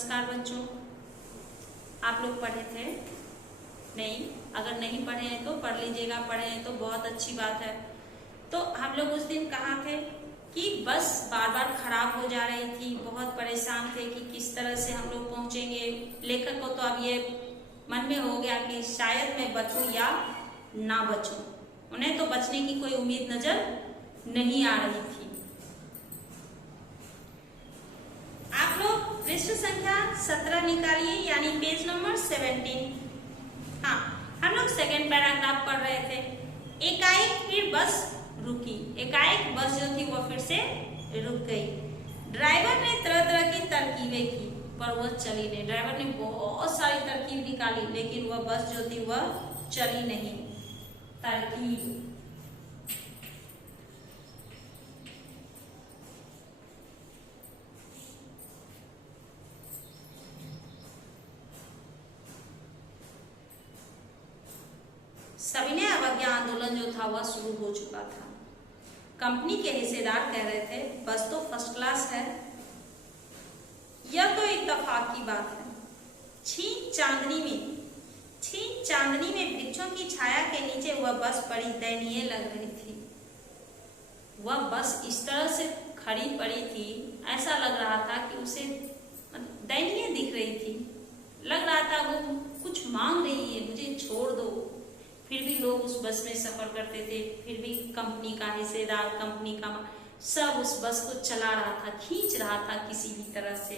नमस्कार बच्चों, आप लोग पढ़े थे? नहीं? अगर नहीं पढ़े हैं तो पढ़ लीजिएगा, पढ़े हैं तो बहुत अच्छी बात है। तो हम लोग उस दिन कहाँ थे कि बस बार बार खराब हो जा रही थी, बहुत परेशान थे कि किस तरह से हम लोग पहुँचेंगे। लेखक को तो अब ये मन में हो गया कि शायद मैं बचूं या ना बचूं। उन्हें तो बचने की कोई उम्मीद नजर नहीं आ रही थी। आप लोग पृष्ठ संख्या 17 निकालिए, यानी पेज नंबर 17। हाँ, हम लोग सेकेंड पैराग्राफ पढ़ रहे थे। एकाएक फिर बस रुकी। एकाएक बस जो थी वो फिर से रुक गई। ड्राइवर ने तरह तरह की तरकीबें की पर वह चली नहीं। ड्राइवर ने बहुत सारी तरकीब निकाली लेकिन वह बस जो थी वह चली नहीं। तरकीब सविनय अवज्ञा आंदोलन जो था वह शुरू हो चुका था। कंपनी के हिस्सेदार कह रहे थे बस तो फर्स्ट क्लास है, यह तो इत्तेफाक की बात है। छीन चांदनी में वृक्षों की छाया के नीचे वह बस बड़ी दयनीय लग रही थी। वह बस इस तरह से खड़ी पड़ी थी, ऐसा लग रहा था कि उसे दयनीय दिख रही थी। लग रहा था वो कुछ मांग रही है, मुझे छोड़ दो। फिर भी लोग उस बस में सफर करते थे, फिर भी कंपनी का हिस्सेदार, कंपनी का सब उस बस को चला रहा था, खींच रहा था किसी भी तरह से।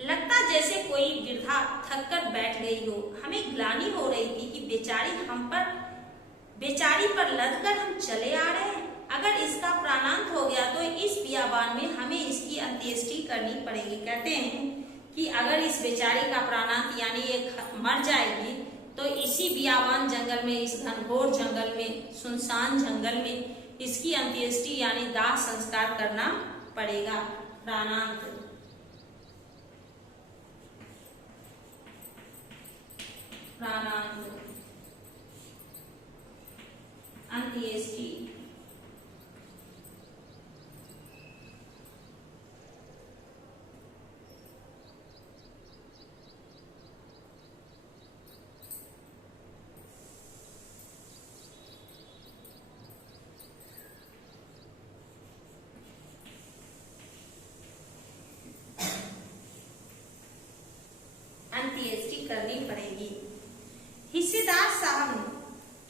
लगता जैसे कोई वृद्धा थक कर बैठ गई हो। हमें ग्लानि हो रही थी कि बेचारी पर लदकर हम चले आ रहे हैं। अगर इसका प्राणांत हो गया तो इस बियाबान में हमें इसकी अंत्येष्टि करनी पड़ेगी। कहते हैं कि अगर इस बेचारी का प्राणांत यानी ये मर जाएगी तो इसी बियाबान जंगल में, इस घनघोर जंगल में, सुनसान जंगल में इसकी अंत्येष्टि यानी दाह संस्कार करना पड़ेगा। प्राणांत, अंत्येष्टि। अंत्येष्टि करनी पड़ेगी। हिस्सेदार साहब ने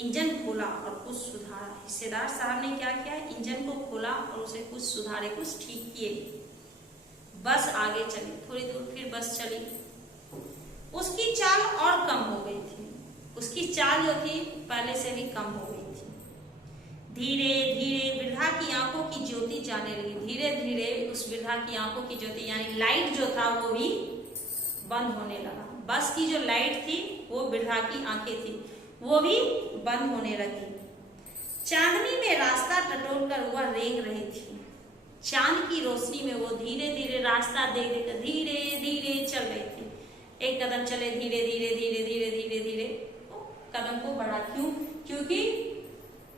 इंजन खोला और कुछ सुधारा। हिस्सेदार साहब ने क्या किया? इंजन को खोला और उसे कुछ सुधारे, कुछ ठीक किए। बस आगे चली। थोड़ी दूर फिर बस चली। उसकी चाल और कम हो गई थी। उसकी चाल जो थी पहले से भी कम हो गई थी। धीरे धीरे वृद्धा की आंखों की ज्योति जाने लगी। धीरे धीरे उस वृद्धा की आंखों की ज्योति यानी लाइट जो था वो भी बंद होने लगा। बस की जो लाइट थी वो वृद्धा की आंखें थी, वो भी बंद होने लगी। चांदनी में रास्ता टटोल कर वह रेंग रही थी। चांद की रोशनी में वो धीरे धीरे रास्ता देख देकर धीरे धीरे चल रही थी। एक कदम चले, धीरे धीरे धीरे धीरे धीरे धीरे कदम को बढ़ा। क्यों? क्योंकि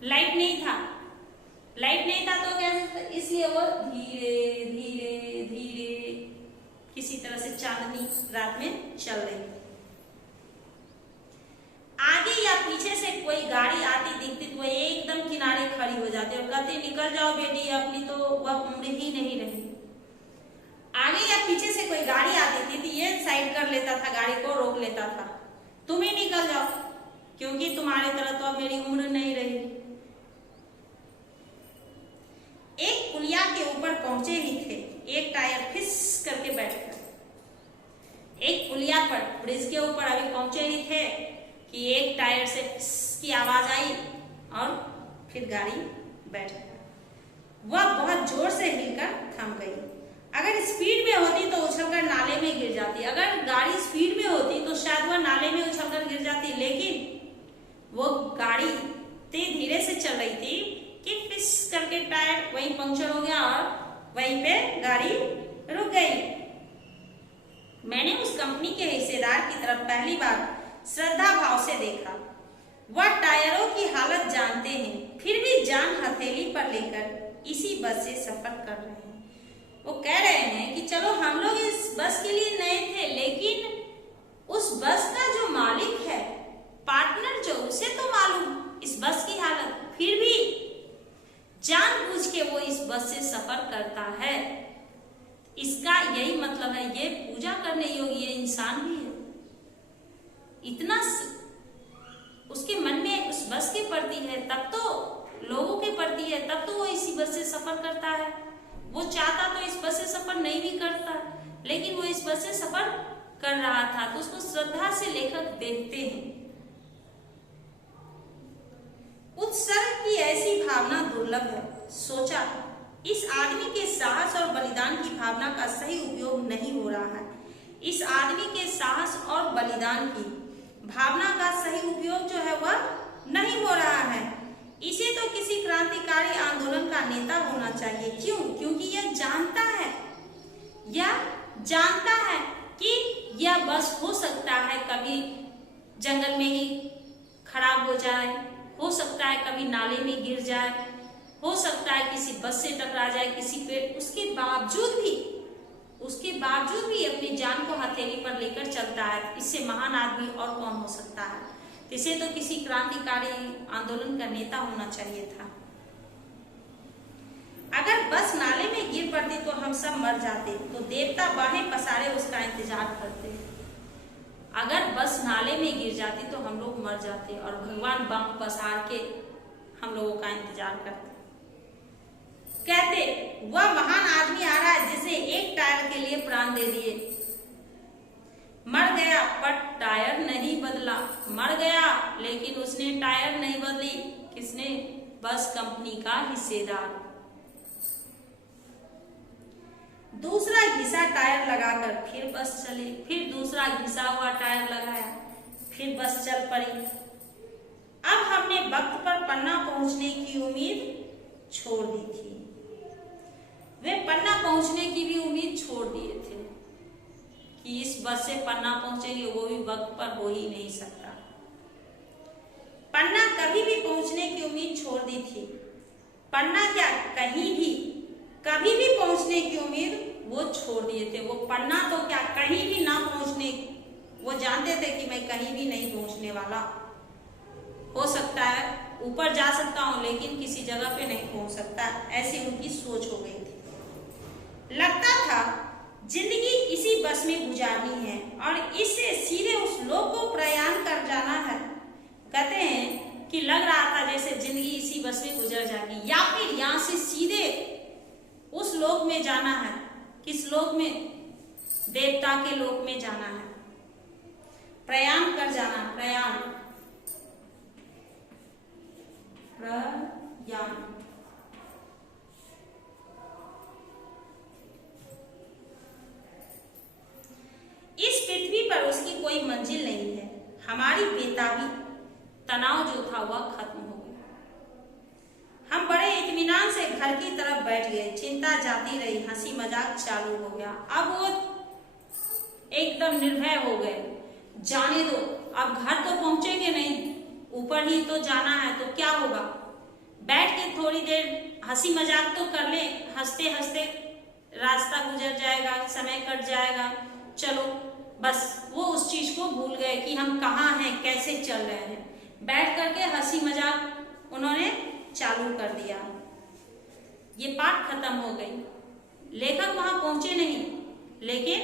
लाइट नहीं था। लाइट नहीं था तो कैसे? इसलिए वो धीरे धीरे धीरे किसी तरह से चांदनी रात में चल रही थी। आगे या पीछे से कोई गाड़ी आती दिखती तो वह एकदम किनारे खड़ी हो जाती और कहती निकल जाओ बेटी, अपनी तो वह उम्र ही नहीं रही। आगे या पीछे से कोई गाड़ी आती थी तो ये साइड कर लेता था, गाड़ी को रोक लेता था, तुम ही निकल जाओ क्योंकि तुम्हारी तरह तो अब मेरी उम्र नहीं रही। एक पुलिया के ऊपर पहुंचे ही थे, एक टायर फिस करके बैठ गया। एक पुलिया पर, ब्रिज के ऊपर अभी पहुंचे ही थे कि एक टायर से फिस की आवाज आई और फिर गाड़ी बैठ गया। वह बहुत जोर से हिलकर थम गई। अगर स्पीड में होती तो उछलकर नाले में गिर जाती। अगर गाड़ी स्पीड में होती तो शायद वह नाले में उछलकर गिर जाती, लेकिन वो गाड़ी इतनी धीरे से चल रही थी कि फिस करके टायर वहीं पंक्चर हो गया और वहीं पे गाड़ी रुक गई। मैंने उस कंपनी के हिस्सेदार की तरफ पहली बार श्रद्धा भाव से देखा। वह टायरों की हालत जानते हैं, फिर भी जान हथेली पर लेकर इसी बस से सफर कर रहे हैं। वो कह रहे हैं कि चलो हम लोग इस बस के लिए नए थे, लेकिन उस बस का जो मालिक है, पार्टनर जो, उसे तो मालूम इस बस की हालत, फिर भी जानबूझ के वो इस बस से सफर करता है। इसका यही मतलब है, ये पूजा करने योग्य ये इंसान भी है। इतना उसके मन में उस बस के प्रति है, तब तो लोगों के प्रति है, तब तो वो इसी बस से सफर करता है। वो चाहता तो इस बस से सफर नहीं भी करता, लेकिन वो इस बस से सफर कर रहा था, तो उसको श्रद्धा से लेखक देखते हैं। उत्सर्ग की ऐसी भावना दुर्लभ है। सोचा, इस आदमी के साहस और बलिदान की भावना का सही उपयोग नहीं हो रहा है। इस आदमी के साहस और बलिदान की भावना का सही उपयोग जो है वह नहीं हो रहा है। इसे तो किसी क्रांतिकारी आंदोलन का नेता होना चाहिए। क्यों? क्योंकि यह जानता है कि यह बस हो सकता है कभी जंगल में ही खराब हो जाए, हो सकता है कभी नाले में गिर जाए, हो सकता है किसी बस से टकरा जाए, किसी पेड़, उसके बावजूद भी अपनी जान को हथेली पर लेकर चलता है। इससे महान आदमी और कौन हो सकता है? इसे तो किसी क्रांतिकारी आंदोलन का नेता होना चाहिए था। अगर बस नाले में गिर पड़ती तो हम सब मर जाते, तो देवता बाहें पसारे उसका इंतजार करते। अगर बस नाले में गिर जाती तो हम लोग मर जाते और भगवान बांह पसार के हम लोगों का इंतजार करते। कहते, वह महान आदमी आ रहा है जिसे एक टायर के लिए प्राण दे दिए। मर गया पर टायर नहीं बदला। मर गया लेकिन उसने टायर नहीं बदली। किसने? बस कंपनी का हिस्सेदार। दूसरा घिसा टायर लगाकर फिर बस चले, फिर दूसरा घिसा हुआ टायर लगाया, फिर बस चल पड़ी। अब हमने वक्त पर पन्ना पहुंचने की उम्मीद छोड़ दी थी। वे पन्ना पहुंचने की भी उम्मीद छोड़ दिए थे कि इस बस से पन्ना पहुंचेंगे, वो भी वक्त पर हो ही नहीं सकता। पन्ना कभी भी पहुंचने की उम्मीद छोड़ दी थी। पन्ना क्या, कहीं भी कभी भी पहुंचने की उम्मीद वो छोड़ दिए थे। वो पन्ना तो क्या, कहीं भी ना पहुंचने, वो जानते थे कि मैं कहीं भी नहीं पहुंचने वाला। हो सकता है ऊपर जा सकता हूं लेकिन किसी जगह पे नहीं पहुंच सकता, ऐसी उनकी सोच हो गई थी। लगता था जिंदगी इसी बस में गुजारनी है और इससे सीधे उस लोक को प्रयाण कर जाना है। कहते हैं कि लग रहा था जैसे जिंदगी इसी बस में गुजर जाएगी, या फिर यहाँ से सीधे उस लोक में जाना है। किस लोक में? देवता के लोक में जाना है, प्रयाण कर जाना। प्रयाण इस पृथ्वी पर उसकी कोई मंजिल नहीं है। हमारी बेताबी, तनाव जो था वह खत्म हो गया। हम बड़े इत्मीनान से घर की तरफ बैठ गए। चिंता जाती रही, हंसी मजाक चालू हो गया। अब वो एकदम निर्भय हो गए। जाने दो, अब घर तो पहुंचेंगे नहीं, ऊपर ही तो जाना है, तो क्या होगा, बैठ के थोड़ी देर हंसी मजाक तो कर ले, हंसते हंसते रास्ता गुजर जाएगा, समय कट जाएगा। चलो, बस वो उस चीज को भूल गए कि हम कहाँ हैं, कैसे चल रहे हैं। बैठ करके हंसी मजाक उन्होंने चालू कर दिया। ये पाठ खत्म हो गई। लेखक वहां पहुंचे नहीं, लेकिन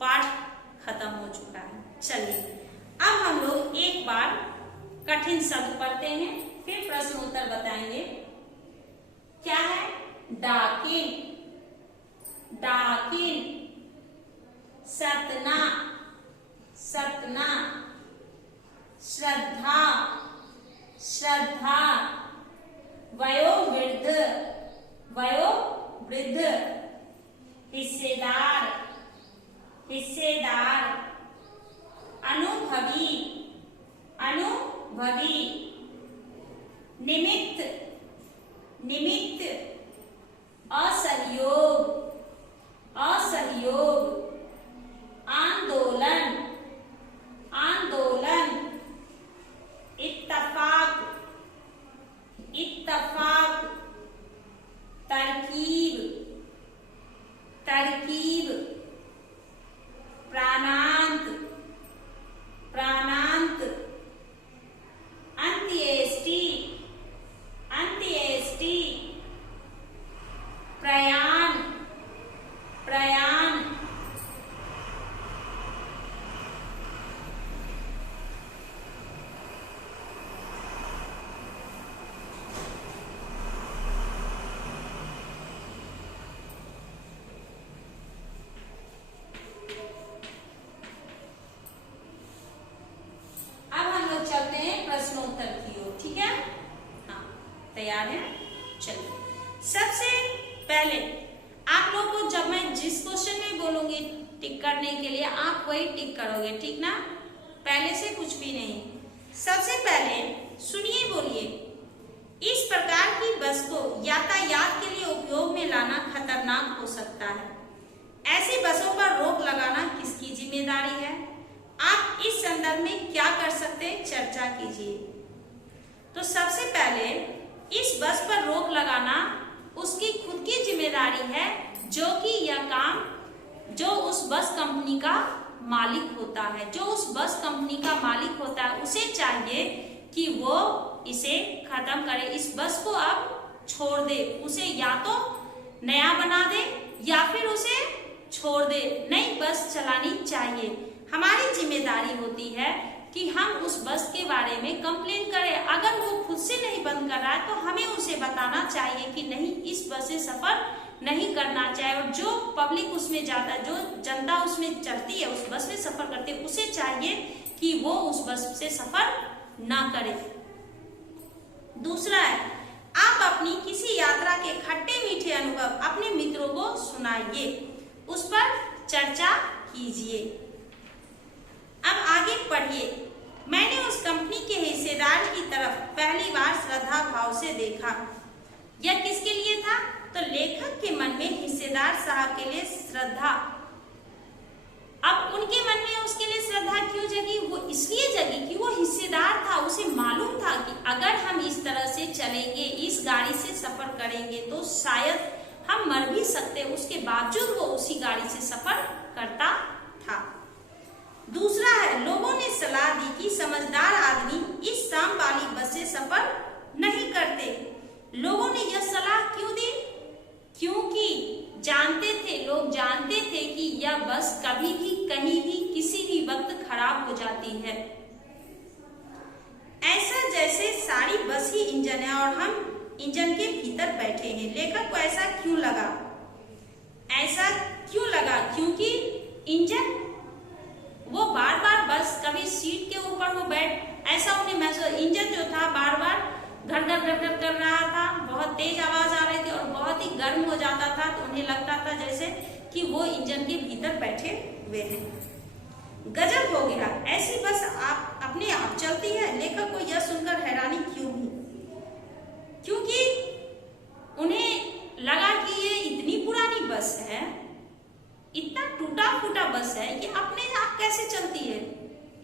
पाठ खत्म हो चुका है। चलिए अब हम लोग एक बार कठिन शब्द पढ़ते हैं, फिर प्रश्न उत्तर बताएंगे। क्या है? डाकिन, डाकिन, सतना, सतना, श्रद्धा, श्रद्धा, वयोवृद्ध, वयोवृद्ध, हिस्सेदार, हिस्सेदार, अनुभवी, अनुभवी, निमित्त, निमित्त, असहयोग, असहयोग, आंदोलन, आंदोलन, इत्तफाक, इत्तफाक, तरकीब, तैयार हैं? चलिए, सबसे पहले आप लोगों को जब मैं जिस क्वेश्चन में बोलूंगी टिक करने के लिए, आप वही टिक करोगे, ठीक ना? पहले से कुछ भी नहीं। सबसे पहले सुनिए, बोलिए, इस प्रकार की बस को यातायात के लिए उपयोग में लाना खतरनाक हो सकता है। ऐसी बसों पर रोक लगाना किसकी जिम्मेदारी है? आप इस संदर्भ में क्या कर सकते हैं, चर्चा कीजिए। तो सबसे पहले इस बस पर रोक लगाना उसकी खुद की जिम्मेदारी है, जो कि यह काम जो उस बस कंपनी का मालिक होता है, जो उस बस कंपनी का मालिक होता है उसे चाहिए कि वो इसे खत्म करे, इस बस को अब छोड़ दे, उसे या तो नया बना दे या फिर उसे छोड़ दे, नई बस चलानी चाहिए। हमारी जिम्मेदारी होती है कि हम उस बस के बारे में कंप्लेन करें। अगर वो खुद से नहीं बंद कर रहा है तो हमें उसे बताना चाहिए कि नहीं, इस बस से सफर नहीं करना चाहिए। और जो पब्लिक उसमें जाता है, जो जनता उसमें चढ़ती है, उस बस में सफर करती है, उसे चाहिए कि वो उस बस से सफर ना करे। दूसरा है, आप अपनी किसी यात्रा के खट्टे मीठे अनुभव अपने मित्रों को सुनाइए, उस पर चर्चा कीजिए। अब आगे पढ़िए। मैंने उस कंपनी के हिस्सेदार की तरफ पहली बार श्रद्धा भाव से देखा। यह किसके लिए था? तो लेखक के मन में हिस्सेदार साहब के लिए श्रद्धा। अब उनके मन में उसके लिए श्रद्धा क्यों जगी? वो इसलिए जगी कि वो हिस्सेदार था, उसे मालूम था कि अगर हम इस तरह से चलेंगे, इस गाड़ी से सफर करेंगे तो शायद हम मर भी सकते। उसके बावजूद वो उसी गाड़ी से सफर करता था। दूसरा है, लोगों ने सलाह दी कि समझदार आदमी इस शाम वाली बस से सफर नहीं करते। लोगों ने यह सलाह क्यों दी? क्योंकि लोग जानते थे कि यह बस कभी भी, कहीं भी, किसी भी वक्त खराब हो जाती है। ऐसा जैसे सारी बस ही इंजन है और हम इंजन के भीतर बैठे हैं। लेखक को ऐसा क्यों लगा? ऐसा क्यों लगा? क्योंकि इंजन वो बार बार बस कभी सीट के ऊपर वो बैठ, ऐसा उन्हें महसूस, इंजन जो था बार बार घर घर घर घर कर रहा था, बहुत तेज आवाज आ रही थी और बहुत ही गर्म हो जाता था, तो उन्हें लगता था जैसे कि वो इंजन के भीतर बैठे हुए हैं। गजब हो गया, ऐसी बस आप अपने आप चलती है। लेखक को यह सुनकर हैरानी क्यों हुई? क्योंकि उन्हें लगा कि ये इतनी पुरानी बस है, इतना टूटा फूटा बस है, ये अपने आप कैसे चलती है,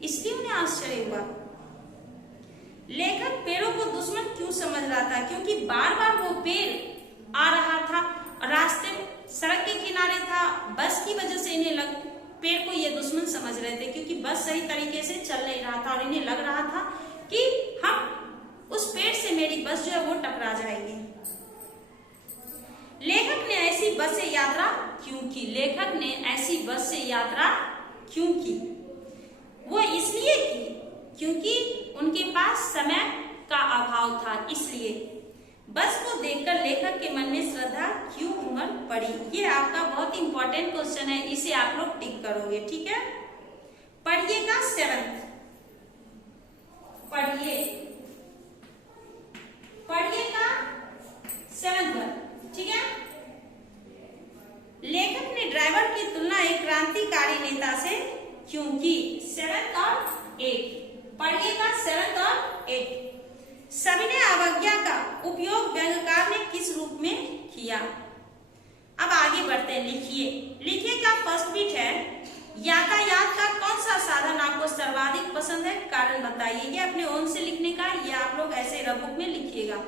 इसलिए उन्हें आश्चर्य हुआ। लेखक पेड़ों को दुश्मन क्यों समझ रहा था? क्योंकि बार बार वो पेड़ आ रहा था, रास्ते सड़क के किनारे था, बस की वजह से इन्हें पेड़ को ये दुश्मन समझ रहे थे, क्योंकि बस सही तरीके से चल नहीं रहा था और इन्हें लग रहा था कि हम उस पेड़ से, मेरी बस जो है वो टकरा जाएगी। लेखक ने ऐसी बस से यात्रा क्यों की? लेखक ने ऐसी बस से यात्रा क्यों की? वो इसलिए की क्योंकि उनके पास समय का अभाव था। इसलिए बस को देखकर लेखक के मन में श्रद्धा क्यों उमड़ पड़ी? ये आपका बहुत इंपॉर्टेंट क्वेश्चन है, इसे आप लोग टिक करोगे, ठीक है? पढ़िएगा 7th, पढ़िएगा 7th, ठीक है? लेखक ने ड्राइवर की तुलना एक क्रांतिकारी नेता से क्यों की? 7 और 8, पढ़िएगा 7 और 8। सविनय अवज्ञा का उपयोग व्यंग्यकार ने किस रूप में किया? अब आगे बढ़ते हैं, लिखिए का फर्स्ट बिट है, यातायात का कौन सा साधन आपको सर्वाधिक पसंद है? कारण बताइए। ये अपने ओन से लिखने का, ये आप लोग ऐसे रफबुक में लिखिएगा।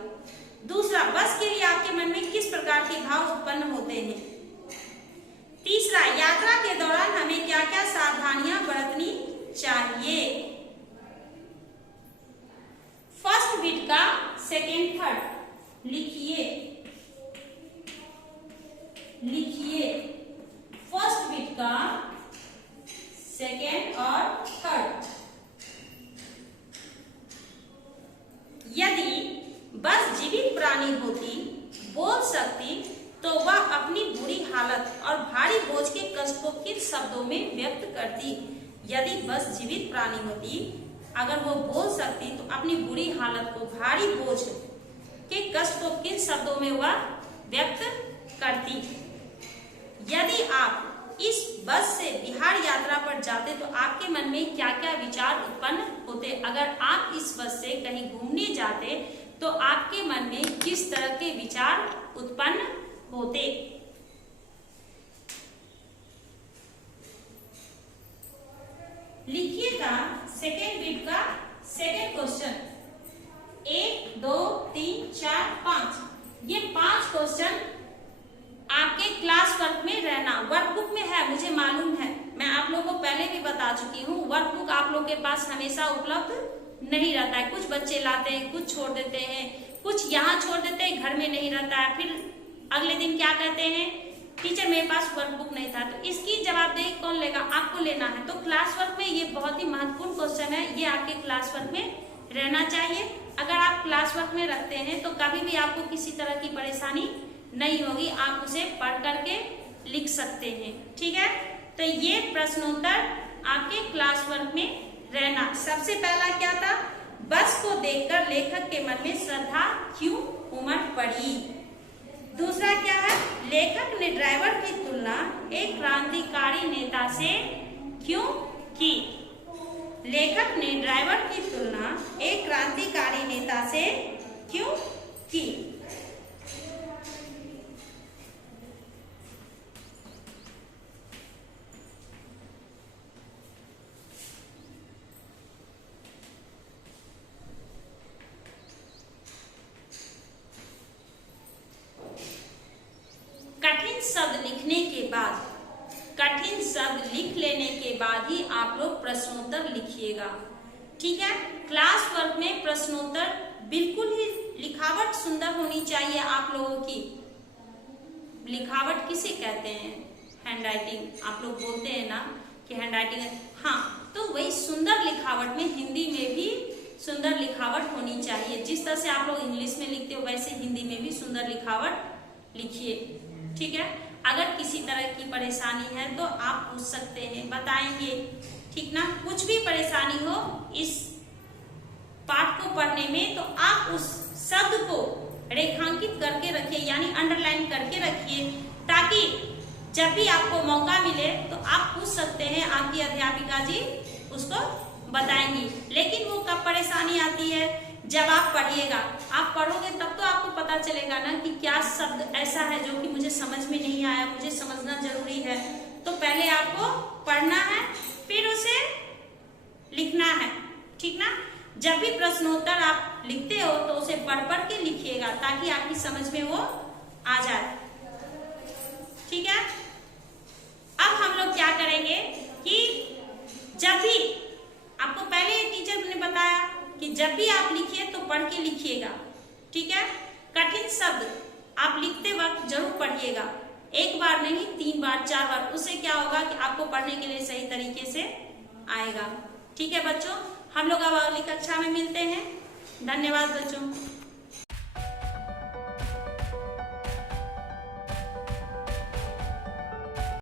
दूसरा, बस के लिए आपके मन में किस प्रकार के भाव उत्पन्न होते हैं? तीसरा, यात्रा के दौरान हमें क्या क्या सावधानियां बरतनी चाहिए? फर्स्ट बिट का सेकेंड थर्ड लिखिए, फर्स्ट बिट का सेकेंड और थर्ड। यदि बस जीवित प्राणी होती, बोल सकती, तो वह अपनी बुरी हालत और भारी बोझ के कष्ट को किस शब्दों में व्यक्त करती? यदि बस जीवित प्राणी होती, अगर वो बोल सकती तो अपनी बुरी हालत को, भारी बोझ कि कष्ट को किन शब्दों में वह व्यक्त करती। यदि आप इस बस से बिहार यात्रा पर जाते तो आपके मन में क्या क्या विचार उत्पन्न होते। अगर आप इस बस से कहीं घूमने जाते तो आपके मन में किस तरह के विचार उत्पन्न होते। लिखिएगा सेकेंड बीट का सेकेंड क्वेश्चन। 1 2 3 4 5 ये 5 क्वेश्चन आपके क्लास वर्क में रहना। वर्कबुक में है मुझे मालूम है, मैं आप लोगों को पहले भी बता चुकी हूँ। वर्कबुक आप लोगों के पास हमेशा उपलब्ध नहीं रहता है। कुछ बच्चे लाते हैं, कुछ छोड़ देते हैं, कुछ यहाँ छोड़ देते हैं, घर में नहीं रहता है। फिर अगले दिन क्या कहते हैं, टीचर मेरे पास वर्कबुक नहीं था। तो इसकी जवाबदेही कौन लेगा, आपको लेना है। तो क्लास वर्क में ये बहुत ही महत्वपूर्ण क्वेश्चन है, ये आपके क्लास वर्क में रहना चाहिए। अगर आप क्लास वर्क में रखते हैं तो कभी भी आपको किसी तरह की परेशानी नहीं होगी, आप उसे पढ़ करके लिख सकते हैं। ठीक है, तो ये प्रश्नोत्तर आपके क्लास वर्क में रहना। सबसे पहला क्या था, बस को देखकर लेखक के मन में श्रद्धा क्यों उमड़ पड़ी। दूसरा क्या है, लेखक ने ड्राइवर की तुलना एक क्रांतिकारी नेता से क्यों की। लेखक ने ड्राइवर की तुलना एक क्रांतिकारी नेता से क्यों की। कठिन शब्द लिखने के बाद, कठिन शब्द लिख लेने के बाद ही आप लोग प्रश्नोत्तर लिखिएगा। ठीक है, क्लास वर्क में प्रश्नोत्तर बिल्कुल ही लिखावट सुंदर होनी चाहिए। आप लोगों की लिखावट किसे कहते हैं, हैंडराइटिंग। आप लोग बोलते हैं ना कि हैंडराइटिंग, हाँ, तो वही सुंदर लिखावट में हिंदी में भी सुंदर लिखावट होनी चाहिए। जिस तरह से आप लोग इंग्लिश में लिखते हो वैसे हिंदी में भी सुंदर लिखावट लिखिए। ठीक है, अगर किसी तरह की परेशानी है तो आप पूछ सकते हैं, बताएंगे। ठीक ना, कुछ भी परेशानी हो इस पाठ को पढ़ने में तो आप उस शब्द को रेखांकित करके रखिए, यानी अंडरलाइन करके रखिए, ताकि जब भी आपको मौका मिले तो आप पूछ सकते हैं, आपकी अध्यापिका जी उसको बताएंगी। लेकिन वो कब परेशानी आती है, जब आप पढ़िएगा। आप पढ़ोगे तब तो आपको पता चलेगा ना कि क्या शब्द ऐसा है जो कि मुझे समझ में नहीं आया, मुझे समझना जरूरी है। तो पहले आपको पढ़ना है, फिर उसे लिखना है। ठीक ना, जब भी प्रश्नोत्तर आप लिखते हो तो उसे पढ़ पढ़ के लिखिएगा, ताकि आपकी समझ में वो आ जाए। ठीक है, अब हम लोग क्या करेंगे कि जब भी आपको पहले टीचर ने बताया कि जब भी आप लिखिए तो पढ़ के लिखिएगा। ठीक है, कठिन शब्द आप लिखते वक्त जरूर पढ़िएगा, एक बार नहीं 3 बार 4 बार। उससे क्या होगा कि आपको पढ़ने के लिए सही तरीके से आएगा। ठीक है बच्चों, हम लोग अब अगली कक्षा में मिलते हैं। धन्यवाद बच्चों।